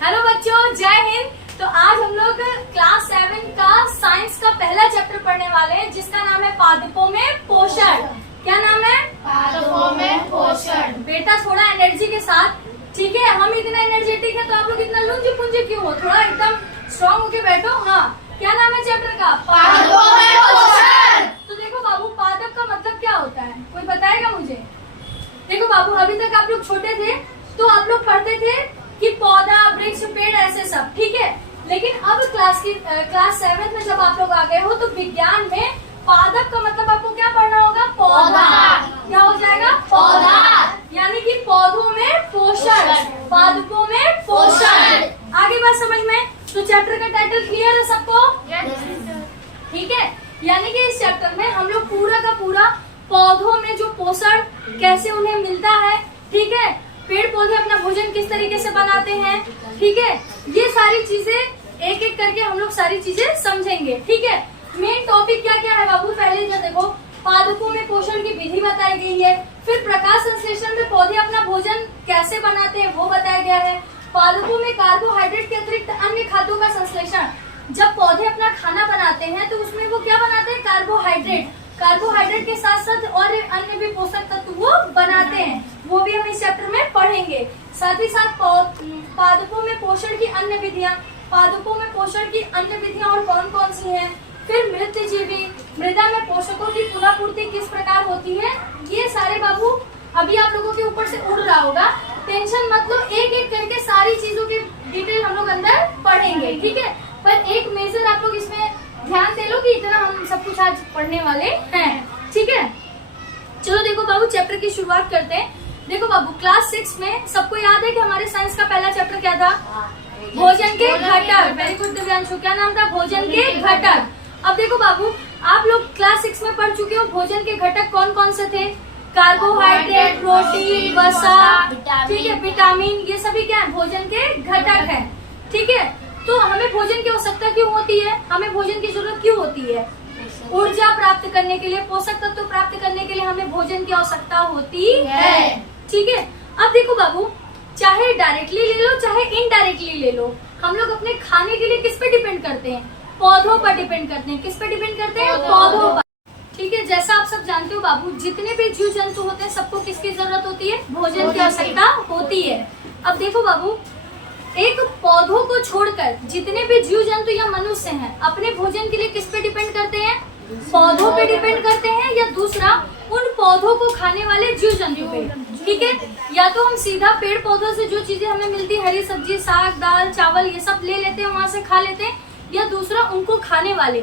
Hello बच्चों, जय हिंद। तो आज हम लोग क्लास 7 का साइंस का पहला चैप्टर पढ़ने वाले हैं, जिसका नाम है पादपों में पोषण। क्या नाम है? पादपों में पोषण। बेटा थोड़ा एनर्जी के साथ, ठीक है। हम इतना एनर्जेटिक है तो आप लोग इतना लुंजी पुंजी क्यों हो? थोड़ा एकदम स्ट्रॉन्ग होके बैठो। हाँ, क्या नाम है चैप्टर का? पादपों में पोषण। तो देखो बाबू, पादप का मतलब क्या होता है, कोई बताएगा मुझे? देखो बाबू, अभी तक आप लोग छोटे थे तो आप लोग पढ़ते थे कि पौधा, वृक्ष, पेड़, ऐसे सब, ठीक है। लेकिन अब क्लास 7 में जब आप लोग आ गए हो तो विज्ञान में पादप का मतलब आपको क्या पढ़ना होगा? पौधा। क्या हो जाएगा? पौधा। यानी कि पौधों में पोषण, पादपों में पोषण। आगे बात समझ में? तो चैप्टर का टाइटल क्लियर है सबको? ठीक है। यानी कि इस चैप्टर में हम लोग पूरा का पूरा पौधों में जो पोषण कैसे उन्हें मिलता है, ठीक है, पेड़ पौधे अपना भोजन किस तरीके से बनाते हैं, ठीक है, ये सारी चीजें एक एक करके हम लोग सारी चीजें समझेंगे, ठीक है। मेन टॉपिक क्या क्या है बाबू? पहले जो देखो, पादपों में पोषण की विधि बताई गई है। फिर प्रकाश संश्लेषण में पौधे अपना भोजन कैसे बनाते हैं वो बताया गया है। पादपों में कार्बोहाइड्रेट के अतिरिक्त अन्य खाद्यों का संश्लेषण, जब पौधे अपना खाना बनाते हैं तो उसमें वो क्या बनाते हैं? कार्बोहाइड्रेट। कार्बोहाइड्रेट के साथ साथ और अन्य भी पोषक तत्व वो बनाते हैं, वो भी हम इस चैप्टर में पढ़ेंगे। साथ ही साथ पादपों में पोषण की अन्य विधियां, पादपों में पोषण की अन्य विधियां और कौन कौन सी हैं। फिर मृतजीवी, मृदा में पोषकों की पुनःपूर्ति किस प्रकार होती है, ये सारे बाबू अभी आप लोगों के ऊपर से उड़ रहा होगा। टेंशन मत लो, एक एक करके सारी चीजों की डिटेल हम लोग अंदर पढ़ेंगे, ठीक है। पर एक मेजर आप लोग इसमें ध्यान दे लो कि इतना हम सब कुछ आज पढ़ने वाले हैं, ठीक है। चलो देखो बाबू, चैप्टर की शुरुआत करते हैं। देखो बाबू, क्लास 6 में सबको याद है कि हमारे साइंस का पहला चैप्टर क्या था? भोजन के घटक। वेरी गुड दिव्यांशु, क्या नाम था? भोजन के घटक। अब देखो बाबू, आप लोग क्लास 6 में पढ़ चुके हो भोजन के घटक कौन कौन से थे? कार्बोहाइड्रेट, प्रोटीन, वसा, ठीक है, विटामिन, ये सभी क्या है? भोजन के घटक है, ठीक है। तो हमें भोजन की आवश्यकता क्यों होती है? हमें भोजन की जरूरत क्यों होती है? ऊर्जा प्राप्त करने के लिए, पोषक तत्व प्राप्त करने के लिए हमें भोजन की आवश्यकता होती है, ठीक है। अब देखो बाबू, चाहे डायरेक्टली ले लो चाहे इनडायरेक्टली ले लो, हम लोग अपने खाने के लिए किस पे डिपेंड करते हैं? पौधों पर डिपेंड करते हैं। किस पे डिपेंड करते हैं? पौधों पर, ठीक है। जैसा आप सब जानते हो बाबू, जितने भी जीव जंतु होते हैं सबको किसकी जरूरत होती है? भोजन की आवश्यकता होती है। अब देखो बाबू, एक पौधों को छोड़कर जितने भी जीव जंतु या मनुष्य हैं अपने भोजन के लिए किस पे डिपेंड करते हैं? पौधों पे डिपेंड करते हैं, या दूसरा उन पौधों को खाने वाले जीव जंतु पे, ठीक है। या तो हम सीधा पेड़ पौधों से जो चीजें हमें मिलती है, हरी सब्जी, साग, दाल, चावल, ये सब ले लेते हैं, वहां से खा लेते हैं, या दूसरा उनको खाने वाले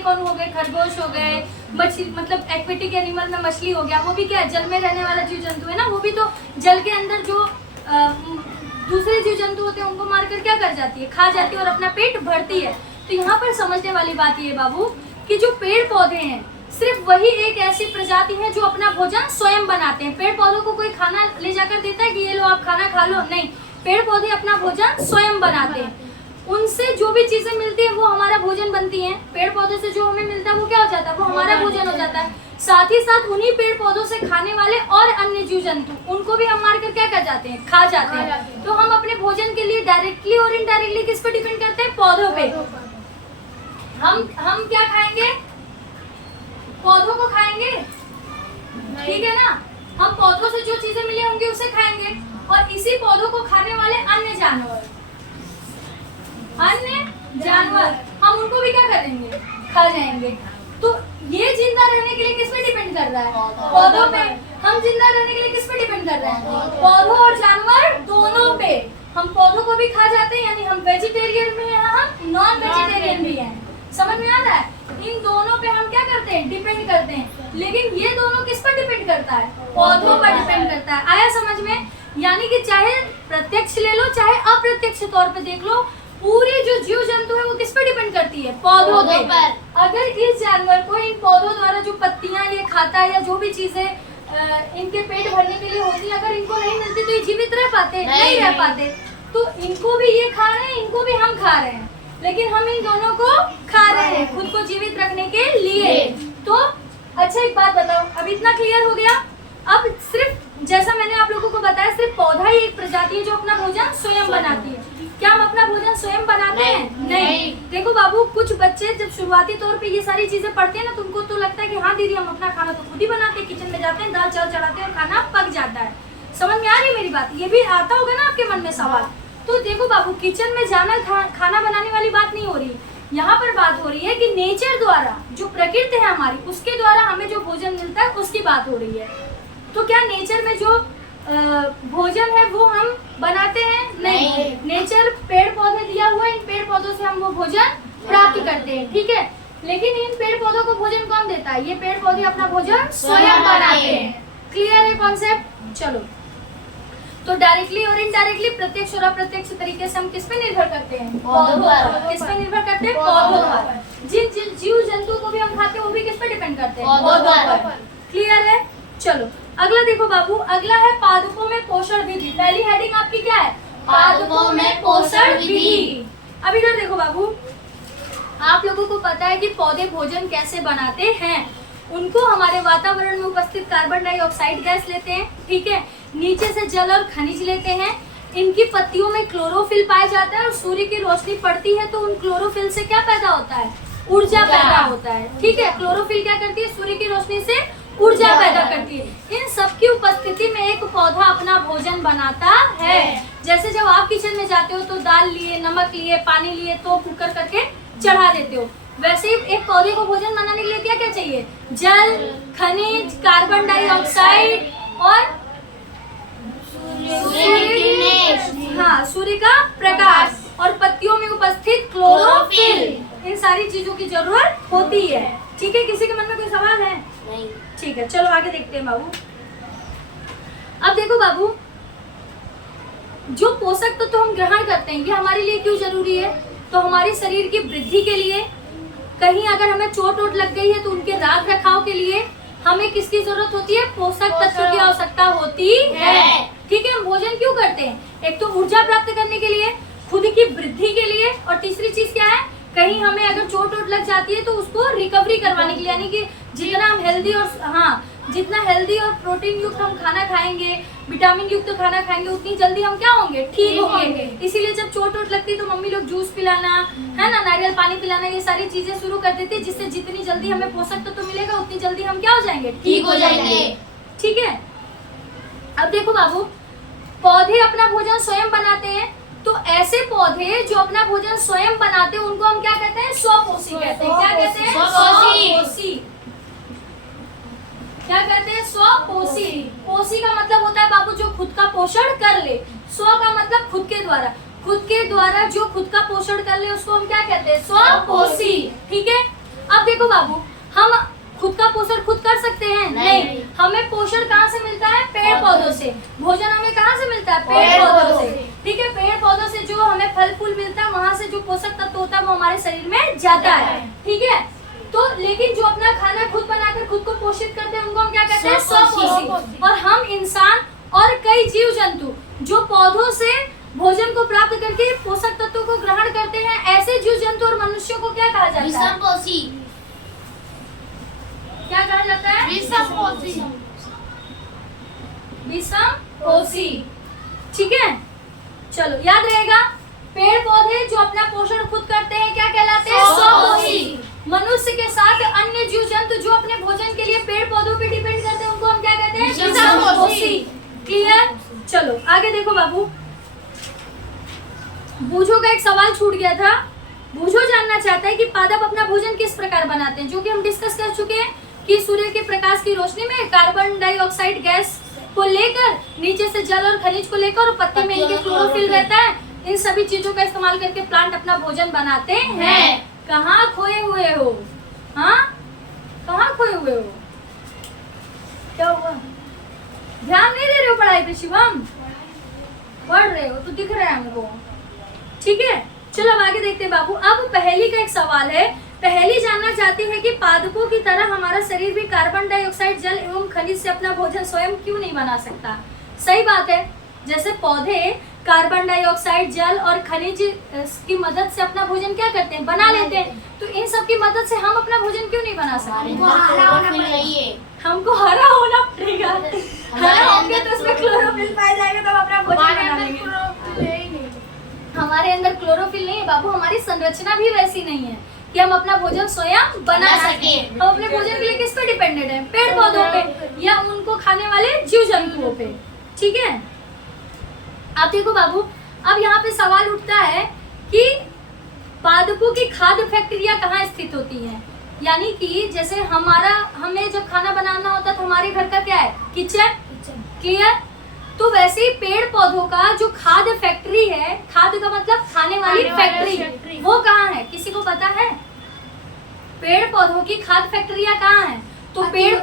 कौन हो गए? खरगोश हो गए, मछली, मतलब एक्वेटिक एनिमल में मछली हो गया, वो भी क्या है? जल में रहने वाला जीव जंतु है ना, वो भी तो जल के अंदर जो दूसरे जीव जंतु होते हैं उनको मारकर क्या कर जाती है? खा जाती है और अपना पेट भरती है। तो यहाँ पर समझने वाली बात ये बाबू कि जो पेड़ पौधे हैं सिर्फ वही एक ऐसी प्रजाति है जो अपना भोजन स्वयं बनाते हैं। पेड़ पौधों को कोई खाना ले जाकर देता है कि ये लो आप खाना खा लो? नहीं, पेड़ पौधे अपना भोजन स्वयं बनाते हैं। उनसे जो भी चीजें मिलती है वो हमारा भोजन बनती है। पेड़ पौधे से जो हमें मिलता है वो क्या हो जाता है? वो हमारा भोजन हो जाता है। साथ ही साथ उन्हीं पेड़ पौधों से खाने वाले और अन्य जीव जंतु, उनको भी हम मारकर क्या कर जाते हैं? खा जाते हैं। तो हम अपने भोजन के लिए डायरेक्टली और इनडायरेक्टली किस पे डिपेंड करते हैं? पौधों पे। हम क्या खाएंगे? पौधों को खाएंगे, ठीक है ना। हम पौधों से जो चीजें मिली होंगी उसे खाएंगे, और इसी पौधों को खाने वाले अन्य जानवर हम उनको भी क्या करेंगे? खा जाएंगे। तो ये जिंदा रहने के लिए किस पे डिपेंड कर रहा है? पौधों पे। हम जिंदा रहने के लिए किस पे डिपेंड कर रहे हैं? पौधों और जानवर दोनों पे। हम पौधों को भी खा जाते हैं, यानी हम वेजिटेरियन भी हैं, हम नॉन वेजिटेरियन भी हैं। समझ में आ रहा है? इन दोनों पे हम क्या करते हैं? डिपेंड करते हैं। लेकिन ये दोनों किस पर डिपेंड करता है? पौधों पर डिपेंड करता है। आया समझ में? यानी कि चाहे प्रत्यक्ष ले लो चाहे अप्रत्यक्ष तौर पे देख लो, पूरी जो जीव जंतु है वो किस पे डिपेंड करती है? पौधों पे। अगर इस जानवर को इन पौधों द्वारा जो पत्तियां ये खाता है या जो भी चीजें इनके पेट भरने के लिए होती है, अगर इनको नहीं मिलती तो ये जीवित रह पाते? नहीं रह पाते। तो इनको भी ये खा रहे हैं, इनको भी हम खा रहे हैं, लेकिन हम इन दोनों को खा रहे हैं खुद को जीवित रखने के लिए। तो अच्छा, एक बात बताओ, अब इतना क्लियर हो गया? अब सिर्फ जैसा मैंने आप लोगों को बताया, सिर्फ पौधा ही एक प्रजाति है जो अपना भोजन स्वयं बनाती है। स्वयं बनाते हैं? नहीं। देखो बाबू, कुछ बच्चे जब शुरुआती तौर पे ये सारी चीजें पढ़ते हैं ना, तो उनको तो लगता है कि हाँ दीदी हम अपना खाना तो खुद ही बनाते हैं, किचन में जाते हैं, दाल चावल चढ़ाते हैं और खाना पक जाता है। समझ में आ रही है मेरी बात? ये भी आता होगा ना आपके मन में सवाल। तो देखो बाबू, किचन में जाना खाना बनाने वाली बात नहीं हो रही, यहाँ पर बात हो रही है कि नेचर द्वारा, जो प्रकृति है हमारी, उसके द्वारा हमें जो भोजन मिलता है उसकी बात हो रही है। तो क्या नेचर में जो भोजन है वो हम बनाते हैं? नहीं। नेचर पेड़ पौधे दिया हुआ है, इन पेड़ पौधों से हम वो भोजन प्राप्त करते हैं, ठीक है। लेकिन इन पेड़ पौधों को भोजन कौन देता है? ये पेड़ पौधे अपना भोजन स्वयं बनाते हैं। क्लियर है कॉन्सेप्ट? चलो, तो डायरेक्टली और इनडायरेक्टली, प्रत्यक्ष और अप्रत्यक्ष तरीके से हम किस पे निर्भर करते हैं? पौधों पर। किस पे निर्भर करते हैं? पौधों पर। जिन जीव जंतु को भी हम खाते हैं वो भी किस पे डिपेंड करते हैं? पौधों पर। क्लियर है? चलो अगला देखो बाबू, अगला है पादपों में पोषण विधि। पहली हेडिंग आपकी क्या है? पादपों में पोषण विधि। अब इधर देखो बाबू, आप लोगों को पता है कि पौधे भोजन कैसे बनाते हैं। उनको हमारे वातावरण में उपस्थित कार्बन डाइऑक्साइड गैस लेते हैं, ठीक है, नीचे से जल और खनिज लेते हैं, इनकी पत्तियों में क्लोरोफिल पाया जाता है और सूर्य की रोशनी पड़ती है तो उन क्लोरोफिल से क्या पैदा होता है? ऊर्जा पैदा होता है, ठीक है। क्लोरोफिल क्या करती है? सूर्य की रोशनी से ऊर्जा पैदा करती है। इन सब की उपस्थिति में एक पौधा अपना भोजन बनाता है। जैसे जब आप किचन में जाते हो तो दाल लिए, नमक लिए, पानी लिए, तो कुकर करके चढ़ा देते हो, वैसे ही एक पौधे को भोजन बनाने के लिए क्या क्या चाहिए? जल, खनिज, कार्बन डाइऑक्साइड और सूर्य का प्रकाश और पत्तियों में उपस्थित क्लोरोफिल। इन सारी चीजों की जरूरत होती है, ठीक है। किसी के मन में कोई सवाल है? नहीं। ठीक है, चलो आगे देखते हैं बाबू। अब देखो बाबू, जो पोषक तत्व हम ग्रहण करते हैं ये हमारे लिए क्यों जरूरी है? तो हमारे शरीर की वृद्धि के लिए, कहीं अगर हमें चोट वोट लग गई है तो उनके रख रखाव के लिए हमें किसकी जरूरत होती है? पोषक तत्व की आवश्यकता होती है, ठीक है। हम भोजन क्यों करते हैं? एक तो ऊर्जा प्राप्त करने के लिए, खुद की वृद्धि के लिए, और तीसरी चीज क्या है? कहीं हमें अगर चोट वोट लग जाती है तो उसको रिकवरी करवाने के लिए, यानी कि जितना हम हेल्दी और जितना हेल्दी और प्रोटीन युक्त हम खाना खाएंगे, विटामिन युक्त खाना खाएंगे, उतनी जल्दी हम क्या होंगे? ठीक होंगे। इसीलिए जब चोट वोट लगती है तो मम्मी लोग जूस पिलाना, है ना, नारियल पानी पिलाना, ये सारी चीजें शुरू कर देती है, जिससे जितनी जल्दी हमें पोषक तत्व तो मिलेगा उतनी जल्दी हम क्या हो जाएंगे? ठीक हो जाएंगे, ठीक है। अब देखो बाबू, पौधे अपना भोजन स्वयं बनाते हैं, तो ऐसे पौधे जो अपना भोजन स्वयं बनाते हैं उनको हम क्या कहते हैं? स्वपोषी कहते हैं। क्या कहते हैं? स्वपोषी। क्या कहते हैं? स्वपोषी। पोषी का मतलब होता है बाबू जो खुद का पोषण कर ले। स्व का मतलब खुद के द्वारा, खुद के द्वारा जो खुद का पोषण कर ले उसको हम क्या कहते हैं? स्वपोषी, ठीक है। अब देखो बाबू, हम खुद का पोषण खुद कर सकते हैं? नहीं। हमें पोषण कहाँ से मिलता है? पेड़ पौधों से। भोजन हमें कहाँ से मिलता है? पेड़ पौधों से, ठीक है। पेड़ पौधों से जो हमें फल फूल मिलता है, वहाँ से जो पोषक तत्व होता है वो हमारे शरीर में जाता है, ठीक है। तो लेकिन जो अपना खाना खुद बनाकर खुद को पोषित करते हैं उनको हम क्या कहते हैं? स्वपोषी। और हम इंसान और कई जीव जंतु जो पौधों से भोजन को प्राप्त करके पोषक तत्वों को ग्रहण करते हैं, ऐसे जीव जंतु और मनुष्यों को क्या कहा जाता है? विषमपोषी। क्या कहा जाता है? विषमपोषी। विषमपोषी, ठीक है। चलो याद रहेगा, पेड़ पौधे जो अपना पोषण खुद करते हैं क्या कहलाते हैं? स्वपोषी। मनुष्य के साथ अन्य जीव जंतु जो अपने भोजन के लिए पेड़ पौधों पे डिपेंड करते हैं उनको हम क्या कहते हैं? विषमपोषी। क्लियर? चलो आगे देखो बाबू, बूझो का एक सवाल छूट गया था। बूझो जानना चाहता है कि पादप अपना भोजन किस प्रकार बनाते हैं, जो कि हम डिस्कस कर चुके हैं कि सूर्य के प्रकाश की रोशनी में कार्बन डाइऑक्साइड गैस को लेकर, नीचे से जल और खनिज को लेकर, और पत्ते में इनके क्लोरोफिल रहता है, इन सभी चीजों का इस्तेमाल करके प्लांट अपना भोजन बनाते हैं। कहाँ खोए हुए हो? हाँ, कहाँ खोए हुए हो? क्या हुआ? ध्यान नहीं दे रहे हो पढ़ाई पे शिवम? पढ़ रहे हो तो दिख रहा है हमको, ठीक है। चलो अब आगे देखते हैं बाबू। अब पहेली का एक सवाल है। पहेली जानना चाहती है कि पादपों की तरह हमारा शरीर भी कार्बन डाइऑक्साइड, जल एवं खनिज से अपना भोजन स्वयं क्यों नहीं बना सकता? सही बात है, जैसे पौधे कार्बन डाइऑक्साइड, जल और खनिज की मदद से अपना भोजन क्या करते हैं? बना लेते हैं। तो इन सब की मदद से हम अपना भोजन क्यों नहीं बना सकते? हमको हरा होना पड़ेगा। हरा होंगे तो उसमें क्लोरोफिल पाया जाएगा, तो हम अपना भोजन बना लेंगे। हमारे अंदर क्लोरोफिल नहीं है बाबू, हमारी संरचना भी वैसी नहीं है कि हम अपना भोजन स्वयं बना सके। हम अपने भोजन के लिए किस पे डिपेंडेंट है? पेड़ पौधों पे या उनको खाने वाले जीव जंतुओं पे। ठीक है, अब देखो बाबू, अब यहाँ पे सवाल उठता है कि पादपों की खाद्य फैक्ट्रियां कहाँ स्थित होती हैं? यानी कि जैसे हमें जब खाना बनाना होता है तो हमारे घर का क्या है? किचन। क्लियर? तो वैसे ही पेड़ पौधों का जो खाद्य फैक्ट्री है, खाद्य का मतलब खाने वाली फैक्ट्री, वो कहाँ है? किसी को पता है? पेड़ पौधों की खाद्य फैक्ट्रियां कहाँ है? तो पेड़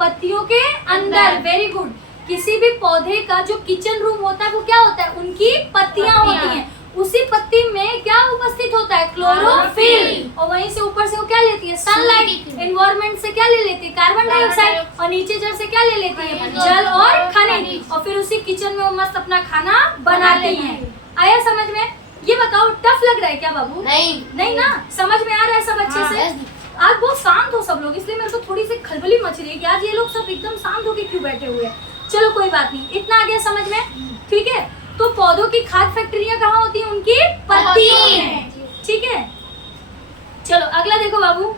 पत्तियों के अंदर। Very good. किसी भी पौधे का जो किचन रूम होता है वो क्या होता है? उनकी पत्तियां होती हैं। उसी पत्ती में क्या उपस्थित होता है? क्लोरोफिल। और वहीं से ऊपर से वो क्या लेती है? सनलाइट। एनवायरनमेंट से क्या ले लेती है? Carbon dioxide. और नीचे जड़ से क्या ले लेती है? जल और खनिज। और फिर उसी किचन में वो मस्त अपना खाना बनाती हैं। आया समझ में? ये बताओ, टफ लग रहा है क्या बाबू? नहीं ना? समझ में आ रहा है सब अच्छे से? आज बहुत शांत हो सब लोग, इसलिए मेरे को थोड़ी सी खलबली मच रही है कि आज ये लोग सब एकदम शांत होके क्यों बैठे हुए हैं। चलो कोई बात नहीं, इतना आ गया समझ में। ठीक है, तो पौधों की खाद्य फैक्ट्रियां कहाँ होती हैं? उनकी पत्तियों में। ठीक है, चलो अगला देखो बाबू,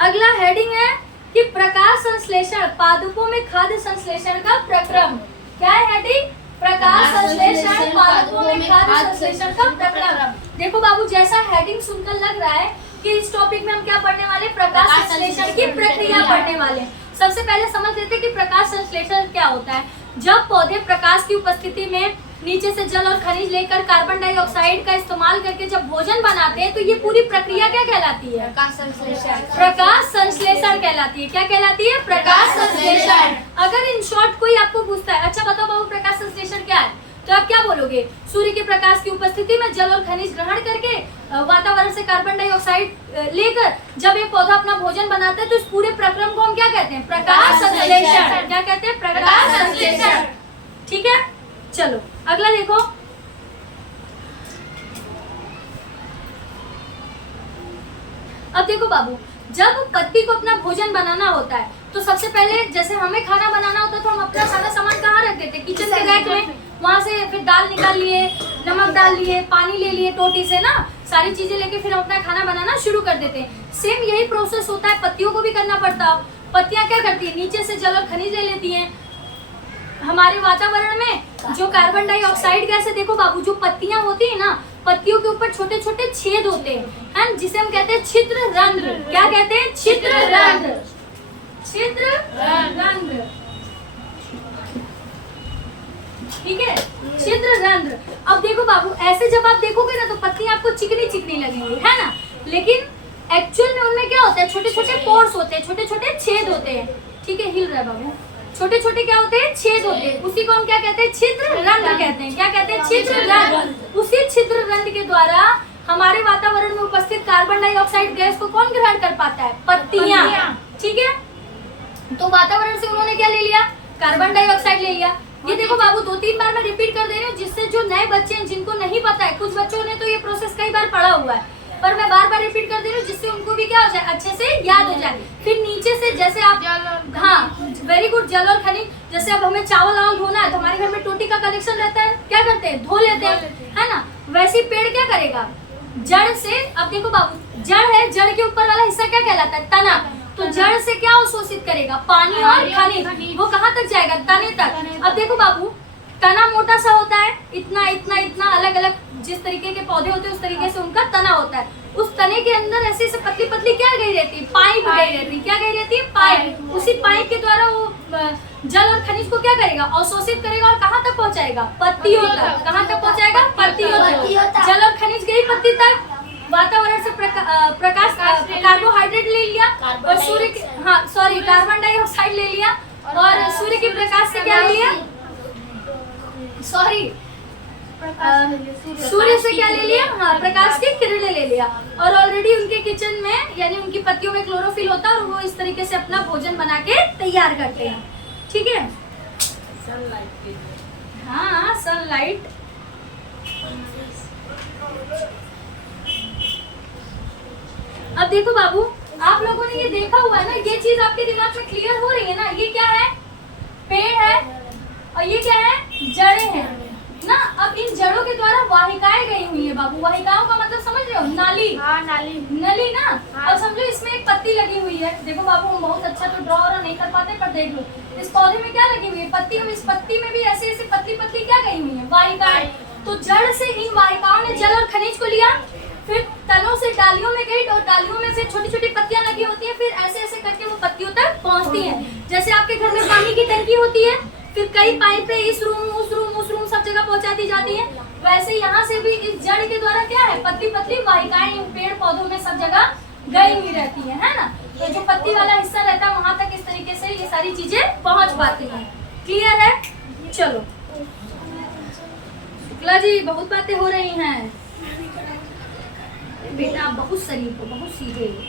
अगला हेडिंग है कि प्रकाश संश्लेषण, पादपों में खाद्य संश्लेषण का प्रक्रम। क्या है हेडिंग? प्रकाश संश्लेषण, पादपों में खाद्य संश्लेषण का प्रक्रम। देखो बाबू, जैसा हेडिंग सुनकर लग रहा है कि इस टॉपिक में हम क्या पढ़ने वाले? प्रकाश संश्लेषण की प्रक्रिया पढ़ने वाले। सबसे पहले समझ लेते हैं कि प्रकाश संश्लेषण क्या होता है। जब पौधे प्रकाश की उपस्थिति में नीचे से जल और खनिज लेकर कार्बन डाइऑक्साइड का इस्तेमाल करके जब भोजन बनाते हैं तो ये पूरी प्रक्रिया क्या कहलाती है? प्रकाश संश्लेषण कहलाती है। क्या कहलाती है? प्रकाश संश्लेषण। अगर इन शॉर्ट कोई आपको पूछता है, अच्छा बताओ बाबू प्रकाश संश्लेषण क्या है, तो आप क्या बोलोगे? सूर्य के प्रकाश की उपस्थिति में जल और खनिज ग्रहण करके वातावरण से कार्बन डाइऑक्साइड लेकर जब ये पौधा अपना भोजन बनाता है तो इस पूरे प्रक्रम को हम क्या कहते हैं? प्रकाश संश्लेषण। क्या कहते हैं? प्रकाश संश्लेषण। ठीक है, चलो अगला देखो, अब देखो बाबू, जब पत्ती को अपना भोजन बनाना होता है तो सबसे पहले जैसे हमें खाना बनाना होता है तो हम अपना सारा सामान कहाँ रख देते? किचन के रैक में। वहां से फिर दाल निकाल लिए, नमक डाल लिए, पानी ले लिए टोटी से ना, सारी चीजें लेके फिर हम अपना खाना बनाना शुरू कर देते हैं। सेम यही प्रोसेस होता है, पत्तियों को भी करना पड़ता है। पत्तियां क्या करती है? नीचे से जल और खनिज ले लेती हैं। हमारे वातावरण में जो कार्बन डाइऑक्साइड गैस है, देखो बाबू, जो पत्तियां होती है ना, पत्तियों के ऊपर छोटे छोटे छेद होते हैं, जिसे हम कहते हैं छिद्र रंध्र। क्या कहते हैं? छिद्र रंध्र। छिद्र रंध्र। ठीक है, छिद्र रंध्र। अब देखो बाबू, ऐसे जब आप देखोगे ना तो पत्तियां आपको चिकनी चिकनी लगेंगी, है ना, लेकिन एक्चुअल में उनमें क्या होता है? छोटे छोटे पोर्स होते हैं, छोटे छोटे छेद होते हैं। ठीक है, हिल रहा है बाबू। छोटे छोटे क्या होते हैं? छेद होते हैं। उसी को हम क्या कहते हैं? छिद्र रंध्र कहते हैं। क्या कहते हैं? छिद्र रंध्र। उसी छिद्र रंध्र के द्वारा हमारे वातावरण में उपस्थित कार्बन डाइऑक्साइड गैस को कौन ग्रहण कर पाता है? पत्तियां। ठीक है, तो वातावरण से उन्होंने क्या ले लिया? कार्बन डाइऑक्साइड ले लिया। ये देखो बाबू, 2-3 बार मैं रिपीट कर दे रही हूँ जिससे जो नए बच्चे हैं जिनको नहीं पता है, कुछ बच्चों ने तो ये प्रोसेस कई बार पढ़ा हुआ है, पर मैं बार बार रिपीट कर दे रही हूँ जिससे उनको भी क्या हो जाए? अच्छे से याद हो जाए। फिर नीचे से जैसे आप, हाँ वेरी गुड, जल और खनिज। जैसे अब हमें चावल आवल धोना है तो हमारे घर में टोटी का कनेक्शन रहता है, क्या करते हैं? धो लेते हैं, है ना। वैसे ही पेड़ क्या करेगा? जड़ से, अब देखो बाबू, जड़ है, जड़ के ऊपर वाला हिस्सा क्या कहलाता है? तना। तो जड़ से क्या अवशोषित करेगा? पानी और खनिज। वो कहाँ तक जाएगा? तने तक। अब देखो बाबू, तना मोटा सा होता है, इतना इतना इतना, अलग अलग जिस तरीके के पौधे होते हैं उस तरीके से उनका तना होता है। उस तने के अंदर ऐसे ऐसे पतली पतली क्या गई रहती है? पाइप गई रहती है। क्या गई रहती है? पाइप। उसी पाइप के द्वारा वो जल और खनिज को क्या करेगा? अवशोषित करेगा और कहाँ तक पहुँचाएगा? पत्तियों तक। कहाँ तक पहुँचाएगा? पत्तियों तक। जल और खनिज गई पत्ती तक, वातावरण से प्रकाश कार्बोहाइड्रेट ले लिया और सूर्य के, हाँ सॉरी, कार्बन डाइऑक्साइड ले लिया और सूर्य के प्रकाश से क्या ले लिया? सॉरी, सूर्य से क्या ले लिया? हाँ, प्रकाश की किरणें ले लिया। और ऑलरेडी उनके किचन में यानी उनकी पत्तियों में क्लोरोफिल होता है और वो इस तरीके से अपना भोजन बना के तैयार करते हैं। ठीक है, सनलाइट। हाँ, सनलाइट। अब देखो बाबू, आप लोगों ने ये देखा हुआ है ना, ये चीज आपके दिमाग में क्लियर हो रही है ना? ये क्या है? पेड़ है और ये क्या है? जड़ें हैं। ना। अब इन जड़ों के द्वारा वाहिकाएं गई हुई है बाबू। वाहिकाओं का मतलब समझ रहे हो? नाली, हाँ नाली। नली ना। हाँ। और समझो इसमें एक पत्ती लगी हुई है। देखो बाबू हम बहुत अच्छा तो ड्रॉ और नहीं कर पाते, पर देख लो इस पौधे में क्या लगी हुई है? पत्ती। और इस पत्ती में भी ऐसे ऐसे पतली पतली क्या गई हुई है? वाहिकाएं। तो जड़ से इन वाहिकाओं ने जल और खनिज को लिया, फिर तनों से डालियों में गई और डालियों में फिर छोटी छोटी पत्तियां लगी होती है, फिर ऐसे ऐसे करके वो पत्तियों तक पहुंचती है। जैसे आपके घर में पानी की टंकी होती है, फिर कई पाइपें इस रूम उस रूम उस रूम सब जगह पहुंचा दी जाती है, वैसे यहाँ से भी इस जड़ के द्वारा क्या है? पतली पतली वाहिकाएं इन पेड़ पौधों में सब जगह गई हुई रहती है ना। तो जो पत्ती वाला हिस्सा रहता है वहां तक इस तरीके से ये सारी चीजें पहुंच पाती हैं। क्लियर है? चलो शुक्ला जी बहुत बातें हो रही हैं। बेटा आप बहुत शरीफ हो, बहुत सीधे हो।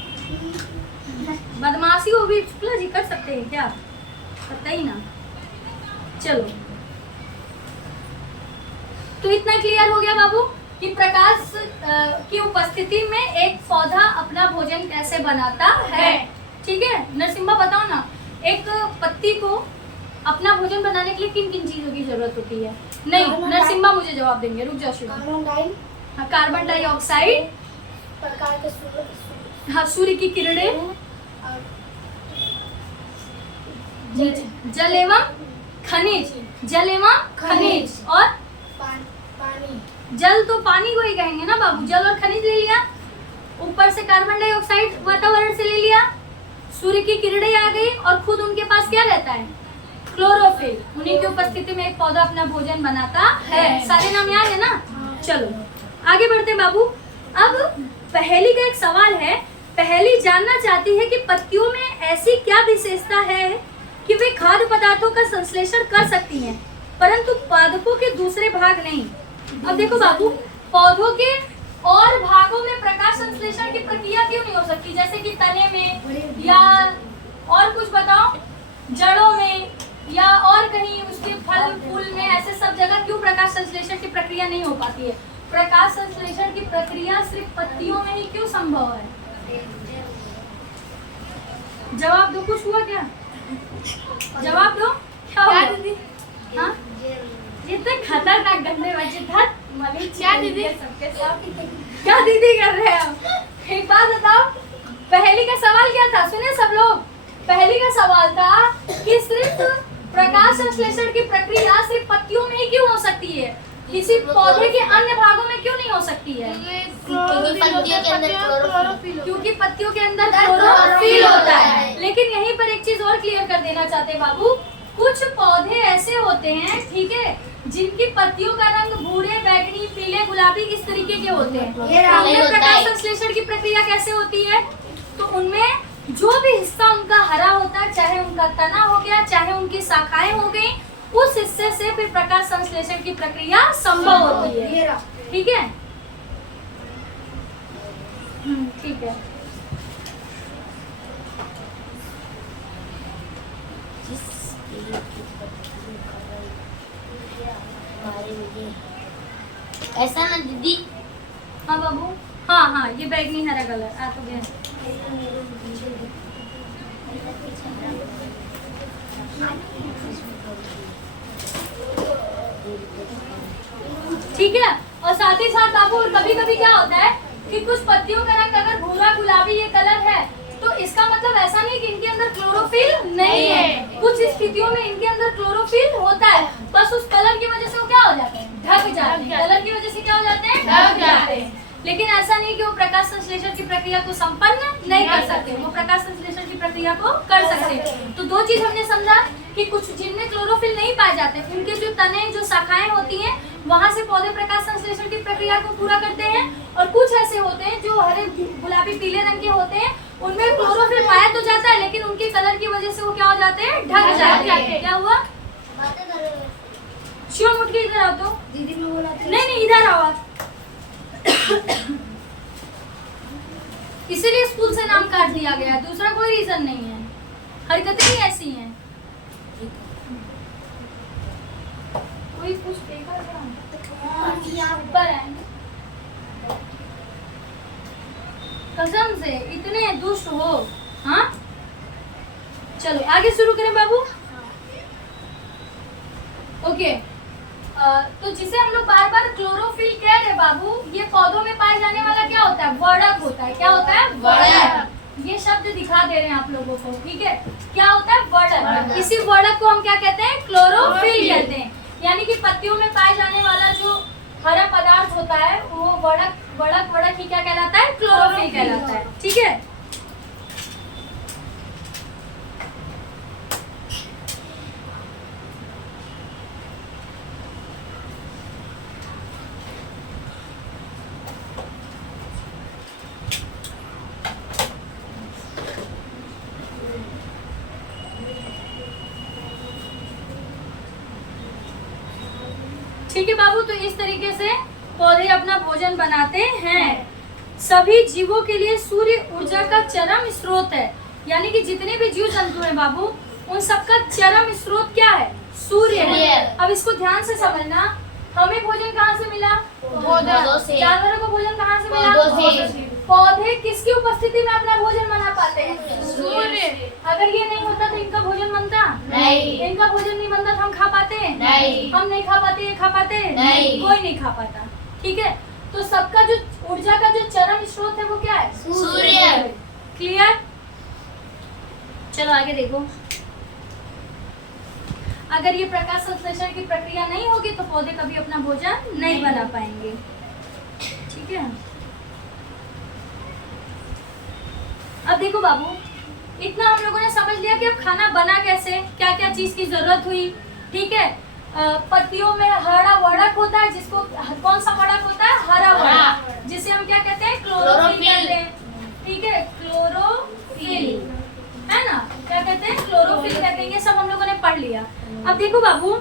बदमाशी हो भी शुक्ला जी कर सकते हैं क्या? कतई ना। चलो तो इतना क्लियर हो गया बाबू कि प्रकाश की उपस्थिति में एक पौधा अपना भोजन कैसे बनाता है। ठीक है नरसिम्हा बताओ ना, एक पत्ती को अपना भोजन बनाने के लिए किन किन चीजों की जरूरत होती है? नहीं नरसिम्हा मुझे जवाब देंगे, रुक जाओ शुरू। कार्बन डाइऑक्साइड, प्रकार के सूर्य हाँ सूर्य की किरणें, जल एवं खनिज, जल एवं खनिज, और पानी। जल तो पानी को ही कहेंगे ना बाबू। जल और खनिज ले लिया, ऊपर से कार्बन डाइऑक्साइड वातावरण से ले लिया, सूर्य की किरणें आ गई, और खुद उनके पास क्या रहता है? क्लोरोफिल। उन्हीं की उपस्थिति में एक पौधा अपना भोजन बनाता है। सारे नाम याद है ना? चलो आगे बढ़ते हैं बाबू। अब पहेली का एक सवाल है। पहेली जानना चाहती है कि पत्तियों में ऐसी क्या विशेषता है कि वे खाद्य पदार्थों का संश्लेषण कर सकती हैं, परंतु पादपों के दूसरे भाग नहीं। अब देखो बाबू, पौधों के और भागों में प्रकाश संश्लेषण की प्रक्रिया क्यों नहीं हो सकती? जैसे कि तने में, या और कुछ बताओ, जड़ों में, या और कहीं उसके फल फूल में, ऐसे सब जगह क्यों प्रकाश संश्लेषण की प्रक्रिया नहीं हो पाती है? प्रकाश संश्लेषण की प्रक्रिया सिर्फ पत्तियों में ही क्यों संभव है? जवाब दो। कुछ हुआ क्या? जवाब दो। क्या हुआ? हाँ? ये तो खतरनाक गंदे बच्चे था। क्या दीदी? सबके साथ क्या दीदी कर रहे हैं? एक बात बताओ, पहेली का सवाल क्या था? सुने सब लोग, पहेली का सवाल था कि सिर्फ प्रकाश संश्लेषण की प्रक्रिया सिर्फ पत्तियों में ही क्यों हो सकती है, किसी पौधे के अन्य भागों में क्यों नहीं हो सकती है? क्योंकि पत्तियों के अंदर क्लोरोफिल, क्योंकि पत्तियों के अंदर क्लोरोफिल होता है। लेकिन यहीं पर एक चीज और क्लियर कर देना चाहते हैं बाबू, कुछ पौधे ऐसे होते हैं, ठीक है, जिनकी पत्तियों का रंग भूरे, बैगनी, पीले, गुलाबी इस तरीके के होते हैं। उनमें प्रकाश संश्लेषण की प्रक्रिया कैसे होती है? तो उनमें जो भी हिस्सा उनका हरा होता है, चाहे उनका तना हो गया, चाहे उनकी शाखाएं हो गई, उस हिस्से से फिर प्रकाश संश्लेषण की प्रक्रिया संभव होती है। ठीक है? ठीक है। ऐसा ना दीदी? हाँ बाबू, हाँ हाँ ये बैगनी हरा कलर आ तो गया। ठीक है। और साथ ही साथ बाबू कभी कभी क्या होता है कि कुछ पत्तियों का रंग अगर भूरा गुलाबी ये कलर है, तो इसका मतलब ऐसा नहीं कि इनके अंदर क्लोरोफिल नहीं है। कुछ स्थितियों में इनके अंदर क्लोरोफिल होता है, बस उस कलर की वजह से वो क्या हो जाते हैं? ढक जाते हैं। कलर की वजह से क्या हो जाते हैं? ढक जाते हैं। लेकिन ऐसा नहीं कि वो प्रकाश संश्लेषण की प्रक्रिया को संपन्न नहीं कर सकते, वो प्रकाश संश्लेषण की प्रक्रिया को कर सकते हैं। तो दो चीज हमने समझा कि कुछ जिनमें क्लोरोफिल नहीं पाए जाते, उनके जो तने, जो शाखाएं होती हैं, वहां से पौधे प्रकाश संश्लेषण की प्रक्रिया को पूरा करते हैं। और कुछ ऐसे होते हैं जो हरे, गुलाबी, पीले रंग के होते हैं, उनमें क्लोरोफिल पाया तो जाता है, लेकिन उनके कलर की वजह से वो क्या हो जाते हैं? ढक जाते हैं। क्या हुआ? शिवम उठ के इधर आओ तो। दीदी ने बोला था नहीं इधर आओ आप। इसीलिए स्कूल से नाम काट दिया गया, दूसरा कोई रीजन नहीं है। हरकतें ही ऐसी हैं। कोई कुछ देखा क्या? ऊपर है कसम से, इतने दुष्ट हो। हाँ चलो आगे शुरू करें बाबू। ओके, तो जिसे हम लोग बार बार क्लोरोफिल कह रहे बाबू, ये पौधों में पाए जाने वाला क्या होता है? वर्णक होता है। क्या होता है? वर्णक। ये शब्द दिखा दे रहे हैं आप लोगों को, ठीक है? क्या होता है? वर्णक। इसी वर्णक को हम क्या कहते हैं? क्लोरोफिल कहते हैं। यानी कि पत्तियों में पाए जाने वाला जो हरा पदार्थ होता है वो वर्णक ही क्या कहलाता है? क्लोरोफिल कहलाता है, ठीक है? ठीक है बाबू, तो इस तरीके से पौधे अपना भोजन बनाते हैं। सभी जीवों के लिए सूर्य ऊर्जा का चरम स्रोत है। यानी कि जितने भी जीव जंतु हैं बाबू, उन सबका चरम स्रोत क्या है? सूर्य है। अब इसको ध्यान से समझना। हमें भोजन कहाँ से मिला? पौधों से। जानवरों को भोजन कहाँ से मिला? पौधों से। पौधे किसकी उपस्थिति में अपना भोजन बना पाते हैं? सूर्य। अगर ये नहीं होता तो इनका भोजन बनता नहीं। इनका भोजन नहीं बनता तो हम खा पाते? नहीं। हम नहीं खा पाते, ये खा पाते? नहीं। कोई नहीं खा पाता, ठीक है? तो सबका जो ऊर्जा का जो चरम स्रोत है वो क्या है? सूर्य। क्लियर? चलो आगे देखो। अगर ये प्रकाश संश्लेषण की प्रक्रिया नहीं होगी तो पौधे कभी अपना भोजन नहीं बना पाएंगे, ठीक है? अब देखो बाबू, इतना हम लोगों ने समझ लिया कि अब खाना बना कैसे, क्या क्या चीज की जरूरत हुई, ठीक है? पत्तियों में हरा वर्णक होता है, जिसको कौन सा वर्णक होता है? हरा वर्णक, जिसे हम क्या कहते हैं? क्लोरोफिल कहते हैं, ठीक है? क्लोरोफिल, है ना? क्या कहते हैं? क्लोरोफिल कहते हैं। ये सब हम लोगों ने पढ़ लिया। अब देखो बाबू,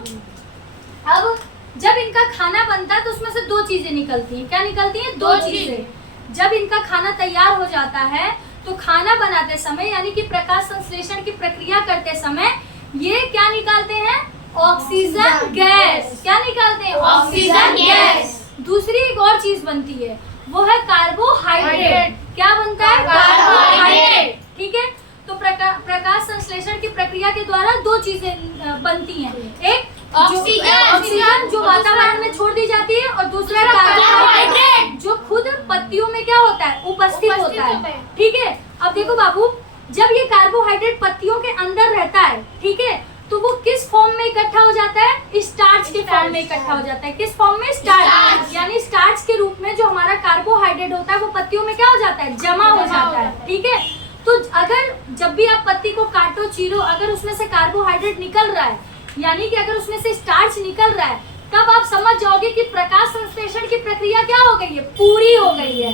अब जब इनका खाना बनता है तो उसमें से दो चीजें निकलती हैं। क्या निकलती हैं? दो चीजें। जब इनका खाना तैयार हो जाता है तो खाना बनाते समय यानी कि प्रकाश संश्लेषण की प्रक्रिया करते समय ये क्या निकालते हैं? Oxygen gas. क्या निकालते हैं? Oxygen gas. दूसरी एक और चीज बनती है, वो है कार्बोहाइड्रेट। क्या बनता है? कार्बोहाइड्रेट। ठीक है? तो प्रकाश संश्लेषण की प्रक्रिया के द्वारा दो चीजें बनती हैं। एक ऑक्सीजन जो वातावरण में छोड़ दी जाती है, और दूसरा कार्बोहाइड्रेट जो खुद पत्तियों में क्या होता है? उपस्थित होता है, ठीक है? अब देखो बाबू, जब ये कार्बोहाइड्रेट पत्तियों के अंदर रहता है, ठीक है, तो वो किस फॉर्म में इकट्ठा हो जाता है? स्टार्च के फॉर्म में इकट्ठा हो जाता है। किस फॉर्म में? स्टार्च। यानी स्टार्च के रूप में जो हमारा कार्बोहाइड्रेट होता है वो पत्तियों में क्या हो जाता है? जमा हो जाता है, ठीक है? तो अगर जब भी आप पत्ती को काटो, चीरो, अगर उसमें से कार्बोहाइड्रेट निकल रहा है, यानी कि अगर उसमें से स्टार्च निकल रहा है, तब आप समझ जाओगे कि प्रकाश संश्लेषण की प्रक्रिया क्या हो गई है? पूरी हो गई है,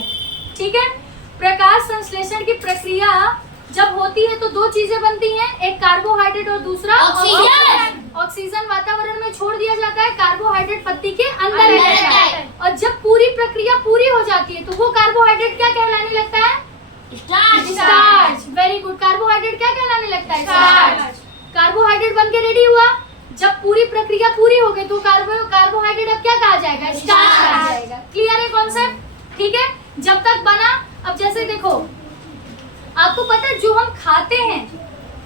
ठीक है? प्रकाश संश्लेषण की प्रक्रिया जब होती है तो दो चीजें बनती हैं, एक कार्बोहाइड्रेट और दूसरा ऑक्सीजन। ऑक्सीजन वातावरण में छोड़ दिया जाता है, कार्बोहाइड्रेट पत्ती के अंदर रहता है। और जब पूरी प्रक्रिया पूरी हो जाती है तो वो कार्बोहाइड्रेट क्या कहलाने लगता है? स्टार्च। Very good. कार्बोहाइड्रेट क्या कहलाने लगता है? स्टार्च। कार्बोहाइड्रेट बन के रेडी हुआ, जब पूरी प्रक्रिया पूरी हो गई तो कार्बोहाइड्रेट अब क्या कहा जाएगा? स्टार्च कहा जाएगा। क्लियर है कॉन्सेप्ट? ठीक है? जब तक बना, अब जैसे देखो, आपको पता है जो हम खाते हैं,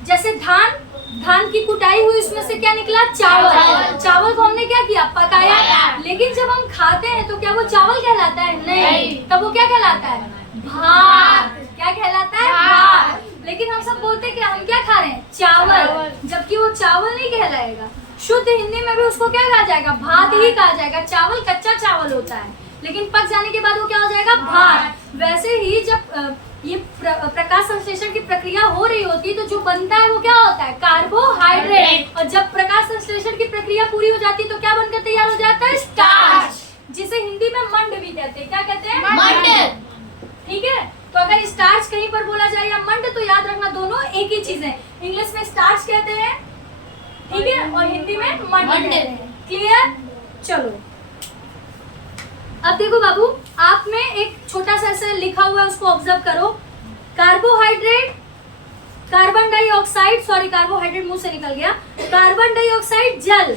जैसे धान की कुटाई हुई, उसमें से क्या निकला? चावल। चावल को हमने क्या किया? पकाया। लेकिन जब हम खाते हैं तो क्या वो चावल कहलाता है? नहीं। तब वो क्या कहलाता है? भात। क्या कहलाता है? भात। लेकिन हम सब बोलते हैं कि हम क्या खा रहे हैं? चावल। जबकि वो चावल नहीं कहलाएगा। शुद्ध हिंदी में भी उसको क्या कहा जाएगा? भात ही कहा जाएगा। चावल कच्चा चावल होता है, लेकिन पक जाने के बाद वो क्या हो जाएगा? भात। वैसे ही जब ये प्रकाश संश्लेषण की प्रक्रिया हो रही होती है तो जो बनता है वो क्या होता है? कार्बोहाइड्रेट। और जब प्रकाश संश्लेषण की प्रक्रिया पूरी हो जाती है तो क्या बनकर तैयार हो जाता है? स्टार्च, जिसे हिंदी में मंड भी कहते हैं। क्या कहते हैं? मंड। ठीक है? तो अगर स्टार्च कहीं पर बोला जाए या मंड, तो याद रखना दोनों एक ही चीज है। इंग्लिश में स्टार्च कहते हैं, ठीक है, और हिंदी में मंड कहते हैं। क्लियर? चलो अब देखो बाबू, आप में एक छोटा सा ऐसा लिखा हुआ है, उसको ऑब्जर्व करो। Carbohydrate, carbon dioxide, sorry carbohydrate मुंह से निकल गया, कार्बन डाइऑक्साइड जल,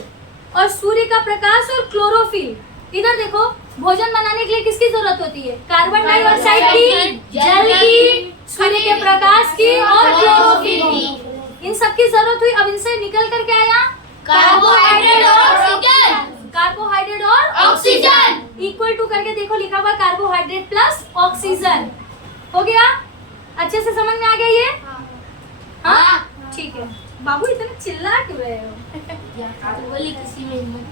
और सूर्य का प्रकाश और क्लोरोफिल। इधर देखो, भोजन बनाने के लिए किसकी जरूरत होती है? कार्बन डाइऑक्साइड की, जल की, सूर्य के प्रकाश की और क्लोरोफिल की। इन सब की जरूरत हुई। अब इनसे निकल कर क्या आया? कार्बोहाइड्रेट और ऑक्सीजन। कार्बोहाइड्रेट और ऑक्सीजन। इक्वल टू करके देखो लिखा हुआ कार्बोहाइड्रेट प्लस ऑक्सीजन। हो गया? अच्छे से समझ में आ गया ये? हाँ ठीक है। बाबू इतना चिल्ला क्यों रहे हो? बोली किसी में हिम्मत।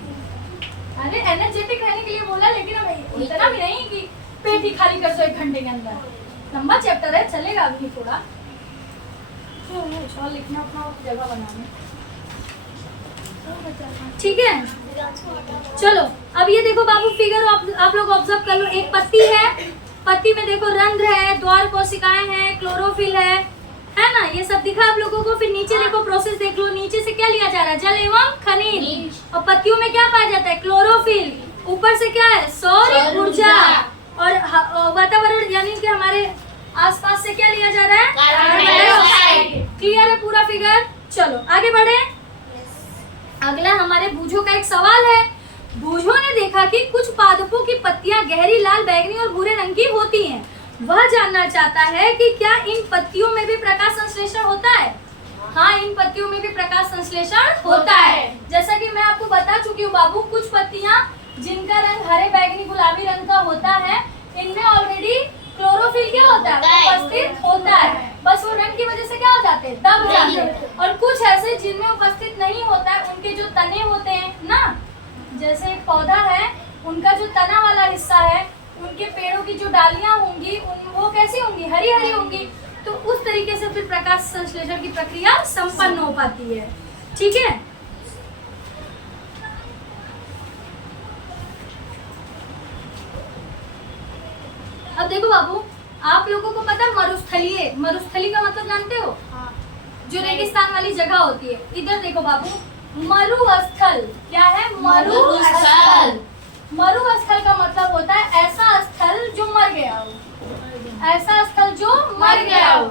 अरे एनर्जेटिक रहने के लिए बोला, लेकिन अब इतना भी नहीं कि पेट ही खाली कर दो 1 घंटे के अंदर। लंबा चैप्टर है, चलेगा अभी थोड़ा और लिखना अपना जगह बनाने। ठीक है चलो अब ये देखो बाबू फिगर आप लोग ऑब्जर्व कर लो। एक पत्ती है, पत्ती में देखो रंध्र है, द्वार कोशिकाएं हैं, क्लोरोफिल है ना, ये सब दिखा आप लोगों को। फिर नीचे देखो प्रोसेस देख लो, नीचे से क्या लिया जा रहा है? जल एवं खनिज। और पत्तियों में क्या पाया जाता है? क्लोरोफिल। ऊपर से क्या है? सौर ऊर्जा। और वातावरण यानी कि हमारे आसपास से क्या लिया जा रहा है? Carbon dioxide. क्लियर है पूरा फिगर? चलो आगे बढ़े। अगला हमारे बूझों का एक सवाल है। बूझों ने देखा कि कुछ पादपों की पत्तियां गहरी लाल, बैगनी और भूरे रंग की होती हैं। वह जानना चाहता है कि क्या इन पत्तियों में भी प्रकाश संश्लेषण होता है? हाँ, इन पत्तियों में भी प्रकाश संश्लेषण होता है। जैसा कि मैं आपको बता चुकी हूँ बाबू, कुछ पत्तियां जिनका रंग हरे, बैगनी, गुलाबी रंग का होता है, इनमें ऑलरेडी क्लोरोफिल क्या होता है? उपस्थित होता है। बस वो रंग की वजह से क्या हो जाते हैं? दब जाते हैं। और कुछ ऐसे जिनमें उपस्थित नहीं होता है, उनके जो तने होते हैं ना, जैसे एक पौधा है, उनका जो तना वाला हिस्सा है, उनके पेड़ों की जो डालियां होंगी वो कैसी होंगी? हरी हरी होंगी। तो उस तरीके से फिर प्रकाश संश्लेषण की प्रक्रिया संपन्न हो पाती है। ठीक है? अब देखो बाबू, आप लोगों को पता है मरुस्थलीय, मरुस्थली का मतलब जानते हो? जो रेगिस्तान वाली जगह होती है। इधर देखो बाबू, मरुस्थल क्या है? मरुस्थल। मरुस्थल का मतलब होता है ऐसा स्थल जो मर गया हो। ऐसा स्थल जो मर गया हो,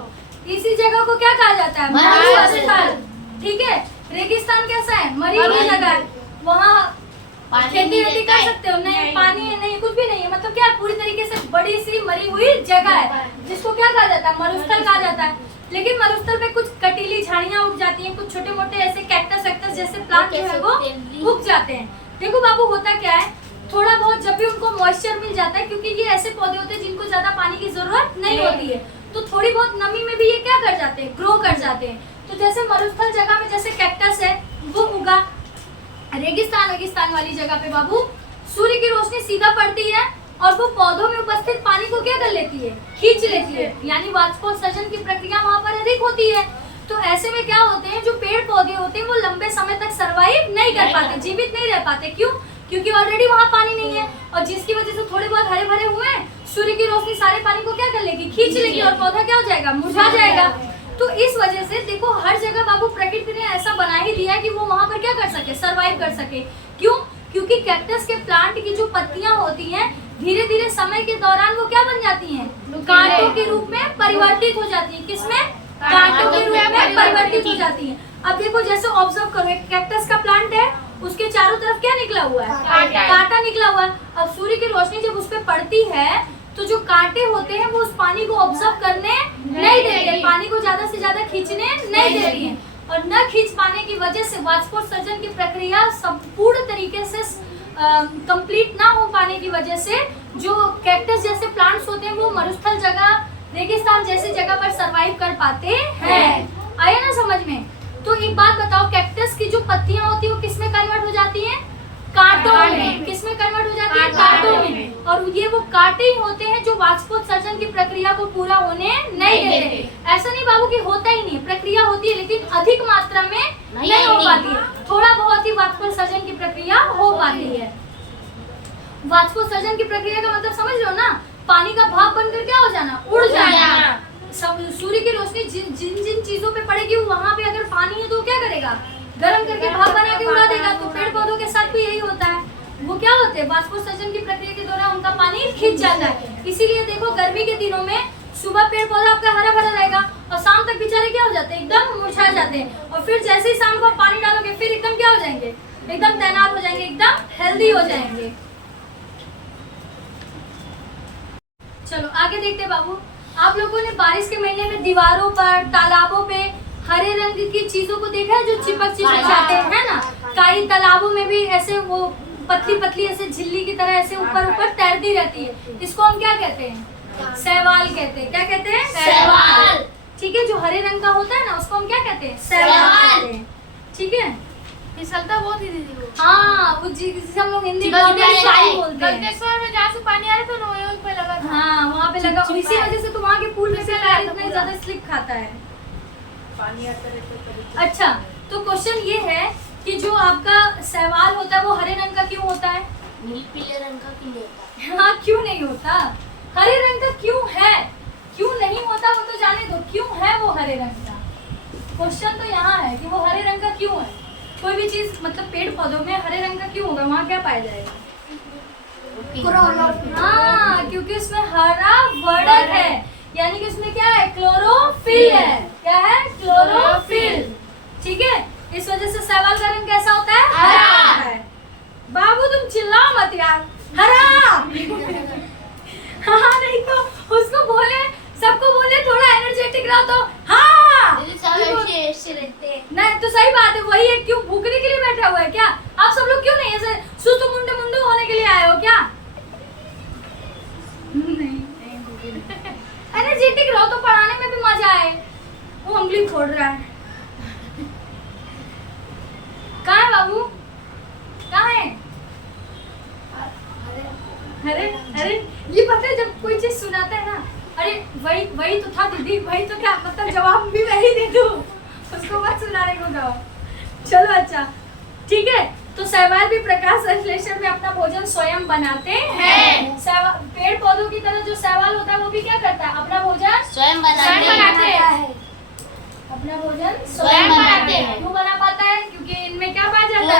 इसी जगह को क्या कहा जाता है? मरुस्थल। ठीक है? रेगिस्तान कैसा है? मरी हुई जगह है, वहाँ खेती वेती कर सकते हो? नहीं, पानी है नहीं, कुछ भी नहीं है। मतलब क्या, पूरी तरीके से बड़ी सी मरी हुई जगह है, जिसको क्या कहा जाता है? मरुस्थल कहा जाता है। लेकिन मरुस्थल पे कुछ कटीली झाड़ियां उग जाती हैं, कुछ छोटे मोटे ऐसे कैक्टस वैक्टस जैसे प्लांट जो है वो उग जाते हैं। देखो बाबू, होता क्या है, थोड़ा बहुत जब भी उनको मॉइस्चर मिल जाता है, क्योंकि ये ऐसे पौधे होते हैं जिनको ज्यादा पानी की जरूरत नहीं होती है, तो थोड़ी बहुत नमी में भी ये क्या कर जाते हैं? ग्रो कर जाते हैं। तो जैसे मरुस्थल जगह में जैसे कैक्टस है वो उगा, रेगिस्तान वाली जगह पे बाबू सूर्य की रोशनी सीधा पड़ती है और वो पौधों में उपस्थित पानी को क्या कर लेती है? खींच लेती है। यानी वाष्पोत्सर्जन की प्रक्रिया वहाँ पर अधिक होती है। तो ऐसे में क्या होते हैं, जो पेड़ पौधे होते हैं वो लंबे समय तक सरवाइव नहीं कर पाते, जीवित नहीं रह पाते। क्यों? क्योंकि ऑलरेडी वहाँ पानी नहीं है, और जिसकी वजह से थोड़े बहुत हरे भरे हुए हैं, सूर्य की रोशनी सारे पानी को क्या कर लेगी? खींच लेगी, और पौधा क्या हो जाएगा? मुरझा जाएगा। तो इस वजह से देखो, हर जगह बाबू प्रकृति ने ऐसा बना ही दिया है कि वो वहाँ पर क्या कर सके? सरवाइव कर सके। क्यों? क्योंकि कैक्टस के प्लांट की जो पत्तियां होती हैं, धीरे धीरे समय के दौरान वो क्या बन जाती हैं? कांटों के रूप में परिवर्तित हो जाती है। किसमें? कांटों के रूप में परिवर्तित हो जाती है। अब देखो, जैसे ऑब्जर्व करो, एक कैक्टस का प्लांट है, उसके चारों तरफ क्या निकला हुआ है? कांटा निकला हुआ है। अब सूर्य की रोशनी जब उस पर पड़ती है, तो जो कांटे होते हैं वो उस पानी को ऑब्जर्व करने नहीं देते, पानी को ज्यादा से ज्यादा खींचने नहीं दे रही है, और न खींच पाने की वजह से वाष्पोत्सर्जन की प्रक्रिया संपूर्ण तरीके से कंप्लीट ना हो पाने की वजह से जो कैक्टस जैसे प्लांट्स होते हैं वो मरुस्थल जगह, रेगिस्तान जैसी जगह पर सरवाइव कर पाते हैं। आया ना समझ में? तो एक बात बताओ, कैक्टस की जो पत्तियां होती है वो किसमें कन्वर्ट हो जाती हैं? कांटों में। किसमें कन्वर्ट हो जाती है? कांटों में। और ये वो कांटे ही होते हैं जो वाष्पोत्सर्जन की प्रक्रिया को पूरा होने नहीं देते। ऐसा नहीं बाबू कि होता ही नहीं, प्रक्रिया होती है लेकिन अधिक मात्रा में नहीं हो पाती है, थोड़ा बहुत ही वाष्पोत्सर्जन की प्रक्रिया हो पाती है। वाष्पोत्सर्जन की प्रक्रिया का मतलब समझ लो ना, पानी का भाप बनकर क्या हो जाना? उड़ जाना। सूर्य की रोशनी जिन जिन चीजों पे पड़ेगी वहां पे अगर पानी है तो क्या करेगा? गर्म करके भाप बना के उड़ा देगा। तो पेड़ पौधों के साथ भी यही होता है, वो क्या होते हैं? वाष्पोत्सर्जन की प्रक्रिया के दौरान उनका पानी खिंच जाता है। इसीलिए देखो, गर्मी के दिनों में सुबह पेड़ पौधा आपका हरा भरा रहेगा, और शाम तक बेचारे क्या हो जाते हैं? एकदम मुरझा जाते हैं। और फिर जैसे ही शाम को पानी डालोगे फिर एकदम क्या हो जाएंगे? एकदम तैनात हो जाएंगे, एकदम हेल्दी हो जाएंगे। चलो आगे देखते हैं बाबू। आप लोगों ने बारिश के महीने में दीवारों पर, तालाबों पे हरे रंग की चीजों को देखा है जो चिपक जाते हैं ना? कई तालाबों में भी ऐसे वो पतली पतली ऐसे झिल्ली की तरह ऐसे ऊपर ऊपर तैरती रहती है, इसको हम क्या कहते हैं? शैवाल कहते हैं। क्या कहते हैं? शैवाल। ठीक है, जो हरे रंग का होता है ना उसको हम क्या कहते हैं? शैवाल कहते हैं। ठीक है, फिसलता बहुत ही दीदी वो। हाँ वो जिसे हम लोग हिंदी में बोलते हैं। गलतेश्वर में जहाँ से पानी आ रहा था ना वहीं पे लगा था। हाँ वहाँ पे लगा, इसी वजह से तो वहाँ के पुल में से पैर इतना ज्यादा स्लिप खाता है। पानी आता रहता। अच्छा, तो क्वेश्चन ये है कि जो आपका शैवाल होता है वो हरे रंग का क्यों होता है? नील पीले रंग का क्यों होता है? हाँ क्यों नहीं होता? हरे रंग का क्यों है? क्यों नहीं होता वो तो जाने दो, क्यों है वो हरे रंग का? क्वेश्चन तो यहाँ है कि वो हरे रंग का क्यों है। कोई भी चीज मतलब पेड़ पौधों में हरे रंग का क्यों होगा? वहाँ क्या पाया जाएगा? हाँ, क्योंकि उसमें हरा वर्णक है, यानी कि उसमें क्या है? क्लोरोफिल है। क्या है? क्लोरोफिल। ठीक है, इस वजह से शैवाल का रंग कैसा होता है? हरा होता है। बाबू तुम चिल्लाओ मत यार, हरा। हाँ नहीं तो उसको बोले, सबको बोले थोड़ा एनर्जेटिक रहो तो हाँ दीदी सब ऐसे रहते हैं। नहीं तो सही बात है, वही है। क्यों भूखने के लिए बैठा हुआ है क्या? आप सब लोग क्यों नहीं ऐसे सुस्तु मुंडे मुंडू होने के लिए आए हो क्या? नहीं एनर्जेटिक रहो तो पढ़ाने में भी मजा आए। वो उंगली फोड़ रहा है। कहाँ है बाबू? कहाँ है? अरे अरे ये पता है जब कोई चीज सुनाता है ना, अरे वही वही तो था दीदी, वही तो क्या मतलब जवाब भी वही दे दूं, उसको मत सुनाने को कहो। चलो अच्छा ठीक है, तो शैवाल भी प्रकाश संश्लेषण में अपना भोजन स्वयं बनाते हैं। पेड़ पौधों की तरह जो शैवाल होता है वो भी क्या करता है? अपना भोजन स्वयं बनाते हैं। अपना भोजन स्वयं बनाते हैं। क्यों बना पाता है? क्योंकि इनमें क्या पाया जाता है?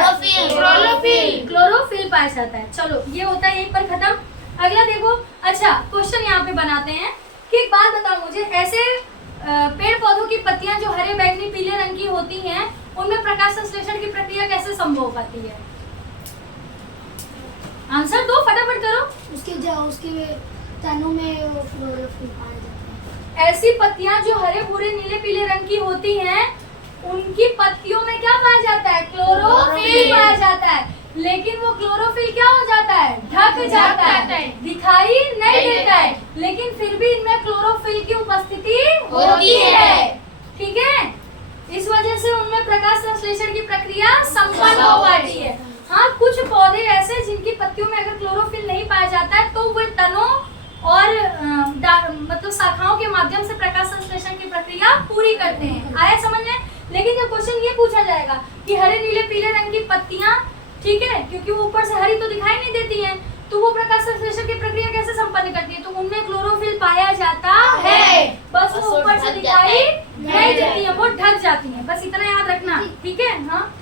क्लोरोफिल। क्लोरोफिल पाया जाता है। चलो ये होता है यहीं पर खत्म। अगला देखो। अच्छा क्वेश्चन यहाँ पे बनाते हैं कि एक बात बताओ मुझे, ऐसे पेड़ पौधों की पत्तियां जो हरे बैंगनी पीले रंग की होती हैं उनमें प्रकाश संश्लेषण की प्रक्रिया कैसे संभव हो पाती है? आंसर दो फटाफट करो। उसके तनों में वो क्लोरोफिल पाया जाता है। ऐसी पत्तियां जो हरे भूरे नीले पीले रंग की होती हैं उनकी पत्तियों में क्या पाया जाता है? क्लोरोफिल पाया जाता है। लेकिन वो क्लोरोफिल क्या हो जाता है? ढक जाता है, दिखाई नहीं देता है, लेकिन फिर भी इनमें क्लोरोफिल की उपस्थिति होती है। ठीक है, इस वजह से उनमें प्रकाश संश्लेषण की प्रक्रिया संपन्न हो पाती है। हाँ कुछ पौधे ऐसे जिनकी पत्तियों में अगर क्लोरोफिल नहीं पाया जाता है तो वे तनों और मतलब शाखाओं के माध्यम से प्रकाश संश्लेषण की प्रक्रिया पूरी करते हैं। आया समझ में? लेकिन जब क्वेश्चन ये पूछा जाएगा कि हरे नीले पीले रंग की पत्तियां, ठीक है, क्योंकि वो ऊपर से हरी तो दिखाई नहीं देती हैं, तो वो प्रकाश संश्लेषण की प्रक्रिया कैसे संपन्न करती है? तो उनमें क्लोरोफिल पाया जाता है, बस वो ऊपर से दिखाई नहीं देती है, वो ढक जाती है। बस इतना याद रखना। ठीक है। हाँ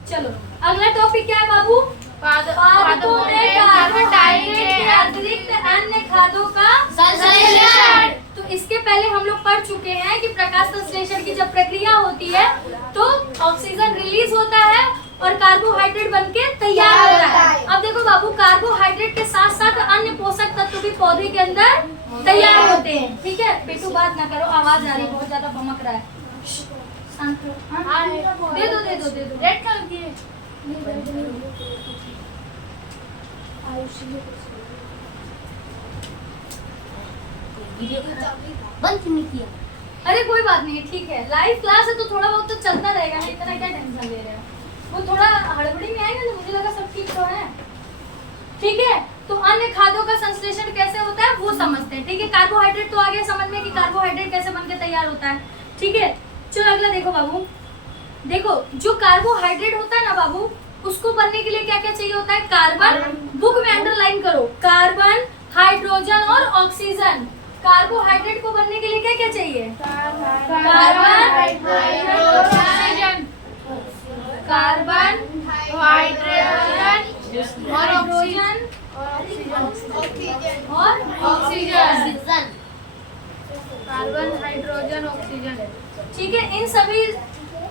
चलो अगला टॉपिक क्या है बाबू? पादपों में कार्बोहाइड्रेट के अतिरिक्त अन्य खादों का संश्लेषण। तो इसके पहले हम लोग पढ़ चुके हैं कि प्रकाश संश्लेषण की जब प्रक्रिया होती है तो ऑक्सीजन रिलीज होता है और कार्बोहाइड्रेट बनके तैयार होता है। अब देखो बाबू, कार्बोहाइड्रेट के साथ साथ अन्य पोषक तत्व भी पौधे के अंदर तैयार होते हैं। ठीक है बेटू बात ना करो, आवाज आ रही है, बहुत ज्यादा बमक रहा है। शांत रहो। हाँ? दे दो दे दो दे दो। रेड कलर की है। बंद क्यों नहीं किया? अरे कोई बात नहीं है, ठीक है, लाइव क्लास है तो थोड़ा बहुत तो चलता रहेगा ना, इतना क्या टेंशन ले रहे हो? वो थोड़ा हड़बड़ी में आएगा तो मुझे लगा सब ठीक तो है। ठीक है, तो अन्य खाद्यों का संश्लेषण कैसे होता है वो समझते हैं। ठीक है, कार्बोहाइड्रेट तो आ गया समझ में कि कार्बोहाइड्रेट कैसे बनके तैयार होता है। ठीक है, चलो अगला देखो बाबू। देखो जो कार्बोहाइड्रेट होता है ना बाबू, उसको बनने के लिए क्या क्या चाहिए होता है? कार्बन, बुक में अंडरलाइन करो, कार्बन, हाइड्रोजन और ऑक्सीजन। कार्बोहाइड्रेट को बनने के लिए क्या क्या चाहिए? कार्बन, हाइड्रोजन, कार्बन, हाइड्रोजन और हाइड्रोजन और ऑक्सीजन। Carbon, hydrogen, oxygen. ठीक है, इन सभी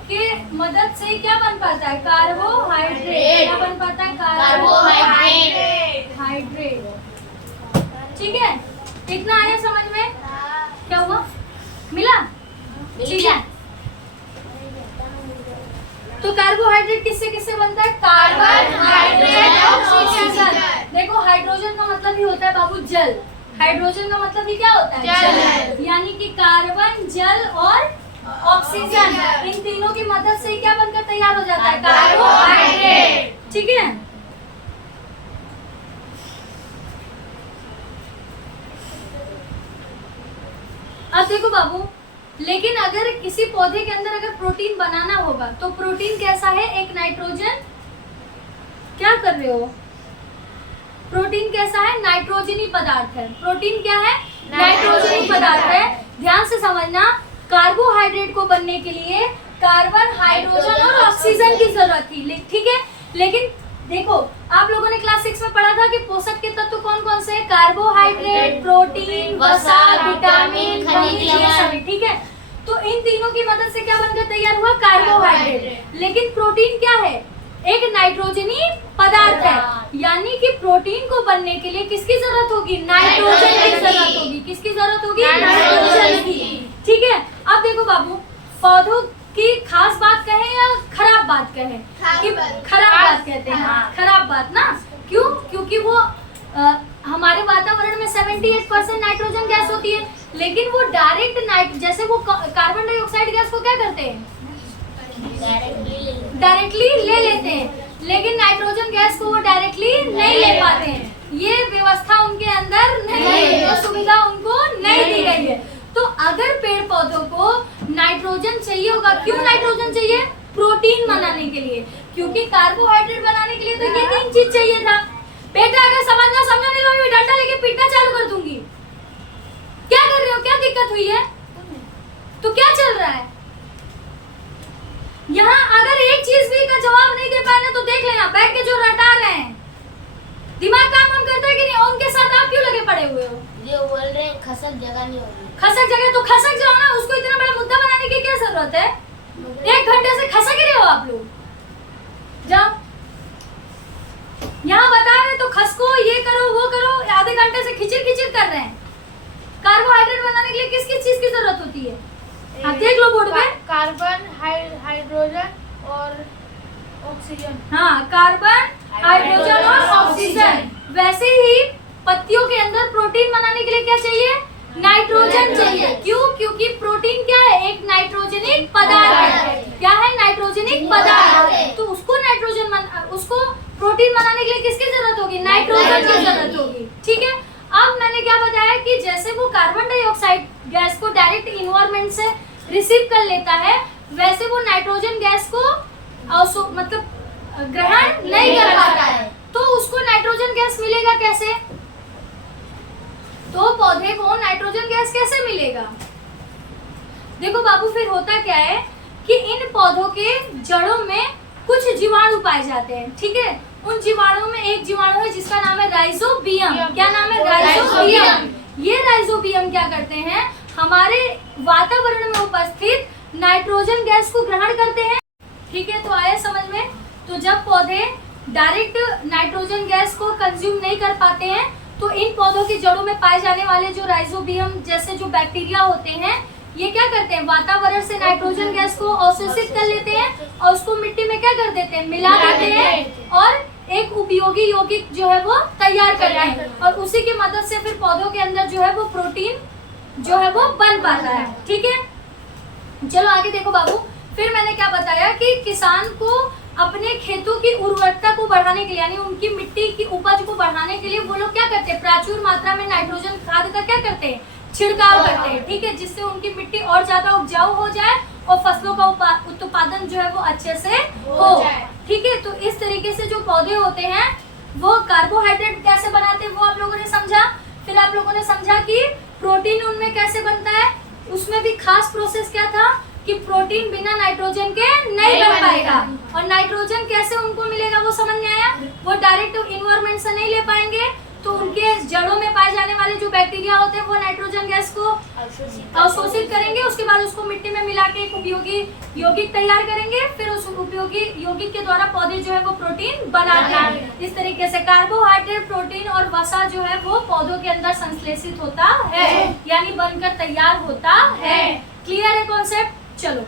के मदद से क्या बन पाता है? कार्बोहाइड्रेट। क्या बन पाता है? कार्बोहाइड्रेट। हाइड्रेट। ठीक है, इतना आया समझ में? क्या हुआ? मिला? ठीक है, तो कार्बोहाइड्रेट किससे किससे बनता है? Carbon, hydrogen, oxygen. देखो हाइड्रोजन का मतलब ही होता है बाबू जल, हाइड्रोजन का मतलब ही क्या होता है? जल। यानी कि कार्बन, जल और ऑक्सीजन, इन तीनों की मदद से क्या बनकर तैयार हो जाता है? कार्बोहाइड्रेट। ठीक है, अब देखो बाबू, लेकिन अगर किसी पौधे के अंदर अगर प्रोटीन बनाना होगा तो प्रोटीन कैसा है? एक नाइट्रोजन, क्या कर रहे हो? प्रोटीन कैसा है? नाइट्रोजनी पदार्थ है। प्रोटीन क्या है? नाइट्रोजनी पदार्थ है। ध्यान से समझना, कार्बोहाइड्रेट को बनने के लिए कार्बन, हाइड्रोजन और ऑक्सीजन की जरूरत थी, ठीक है। लेकिन देखो, आप लोगों ने क्लास 6 में पढ़ा था कि पोषक के तत्व कौन कौन से? कार्बोहाइड्रेट, प्रोटीन, वसा, विटामिन, खनिज, ये सभी, ठीक है। तो इन तीनों की मदद से क्या बनकर तैयार हुआ? कार्बोहाइड्रेट। लेकिन प्रोटीन क्या है? एक नाइट्रोजनी पदार्थ है, यानी कि प्रोटीन को बनने के लिए किसकी जरूरत होगी? नाइट्रोजन की जरूरत होगी। किसकी जरूरत होगी? नाइट्रोजन की। ठीक है, अब देखो बाबू, पौधों की खास बात कहें या खराब बात कहें? कि खराब बात कहते हैं। हाँ, खराब बात ना, क्यों? क्योंकि वो हमारे वातावरण में 78% नाइट्रोजन गैस होती है, लेकिन वो डायरेक्ट जैसे वो कार्बन डाइऑक्साइड गैस को क्या करते हैं? डायरेक्टली ले लेते हैं, लेकिन नाइट्रोजन गैस को वो डायरेक्टली नहीं ले पाते हैं। ये व्यवस्था उनके अंदर नहीं है, ये सुविधा उनको नहीं दी गई है। तो अगर पेड़ पौधों को नाइट्रोजन चाहिए होगा, क्यों नाइट्रोजन चाहिए? प्रोटीन बनाने के लिए, क्योंकि कार्बोहाइड्रेट बनाने के लिए तो ये 3 चीज चाहिए था। बेटा अगर समझना नहीं तो मैं डंडा लेके पीटना चालू कर दूंगी। क्या कर रहे हो? क्या दिक्कत हुई है? तो क्या चल रहा है यहाँ? अगर एक चीज भी का जवाब नहीं दे पाए ना तो देख लेना, बैठ के जो रटा रहे हैं, दिमाग काम करता है कि नहीं? उनके साथ आप क्यों लगे पड़े हुए हो? ये बोल रहे हैं खसक जगह नहीं होगी। खसक जगह तो खसक जाओ ना, उसको इतना बड़ा मुद्दा बनाने की क्या जरूरत है? 1 घंटे से खसक ही रहे हो आप लोग। जाओ, यहाँ बता रहे तो खसको, ये करो वो करो, आधे घंटे से खिचिर कर रहे हैं। कार्बोहाइड्रेट बनाने के लिए किस किस चीज की जरूरत होती है? आप देख लो बोर्ड पे, कार्बन, हाइड्रोजन और ऑक्सीजन। हाँ, कार्बन, हाइड्रोजन और ऑक्सीजन। वैसे ही पत्तियों के अंदर प्रोटीन बनाने के लिए क्या चाहिए? नाइट्रोजन चाहिए। क्यों? क्योंकि प्रोटीन क्या है? एक नाइट्रोजनिक पदार्थ है। क्या है? नाइट्रोजनिक पदार्थ। तो उसको उसको प्रोटीन बनाने के लिए किसकी जरूरत होगी? नाइट्रोजन की जरूरत होगी। ठीक है, अब मैंने क्या बताया कि जैसे वो कार्बन डाइऑक्साइड गैस को डायरेक्ट इन्वायरमेंट से रिसीव कर लेता है, वैसे वो नाइट्रोजन गैस को मतलब ग्रहण नहीं कर पाता है। तो उसको नाइट्रोजन गैस मिलेगा कैसे? तो पौधे को नाइट्रोजन गैस कैसे मिलेगा? देखो बाबू, फिर होता क्या है कि इन पौधों के जड़ों में कुछ जीवाणु पाए जाते हैं। ठीक है, उन जीवाणुओं में एक जीवाणु है जिसका नाम है राइजोबियम। क्या नाम है? राइजोबियम। ये राइजोबियम क्या करते हैं? हमारे वातावरण में उपस्थित नाइट्रोजन गैस को ग्रहण करते हैं। ठीक है, तो आया समझ में? तो जब पौधे डायरेक्ट नाइट्रोजन गैस को कंज्यूम नहीं कर पाते हैं, तो इन पौधों की जड़ों में पाए जाने वाले जो राइजोबियम जैसे जो बैक्टीरिया होते हैं, ये क्या करते हैं? वातावरण से नाइट्रोजन गैस को अवशोषित कर लेते हैं और उसको मिट्टी में क्या कर देते हैं? मिला देते हैं और एक उपयोगी यौगिक जो है वो तैयार करते हैं, और उसी की मदद से फिर पौधों के अंदर जो है वो प्रोटीन जो है वो बन पाता है। ठीक है, चलो आगे देखो बाबू। फिर मैंने क्या बताया कि किसान को अपने खेतों की उर्वरकता को बढ़ाने के लिए, यानी उनकी मिट्टी की उपज को बढ़ाने के लिए वो लोग क्या करते हैं? प्रचुर मात्रा में नाइट्रोजन खाद का क्या करते हैं? छिड़काव करते हैं। ठीक है, जिससे उनकी मिट्टी और ज्यादा उपजाऊ हो जाए और फसलों का उत्पादन जो है वो अच्छे से हो। ठीक है, तो इस तरीके से जो पौधे होते हैं वो कार्बोहाइड्रेट कैसे बनाते हैं वो आप लोगों ने समझा। फिर आप लोगों ने समझा कि प्रोटीन उनमें कैसे बनता है। उसमें भी खास प्रोसेस क्या था कि प्रोटीन बिना नाइट्रोजन के नहीं बन पाएगा, और नाइट्रोजन कैसे उनको मिलेगा वो समझ में आया। वो डायरेक्ट इन्वायरमेंट से नहीं ले पाएंगे, तो उनके जड़ों में पाए जाने वाले जो बैक्टीरिया होते हैं वो नाइट्रोजन गैस को अवशोषित करेंगे। उसके बाद उसको मिट्टी में मिला के एक उपयोगी यौगिक तैयार करेंगे। फिर उस उपयोगी यौगिक के द्वारा पौधे जो है वो प्रोटीन बनाते हैं। इस तरीके से कार्बोहाइड्रेट, प्रोटीन और वसा जो है वो पौधों के अंदर संश्लेषित होता है, यानी बनकर तैयार होता है। क्लियर है कॉन्सेप्ट? चलो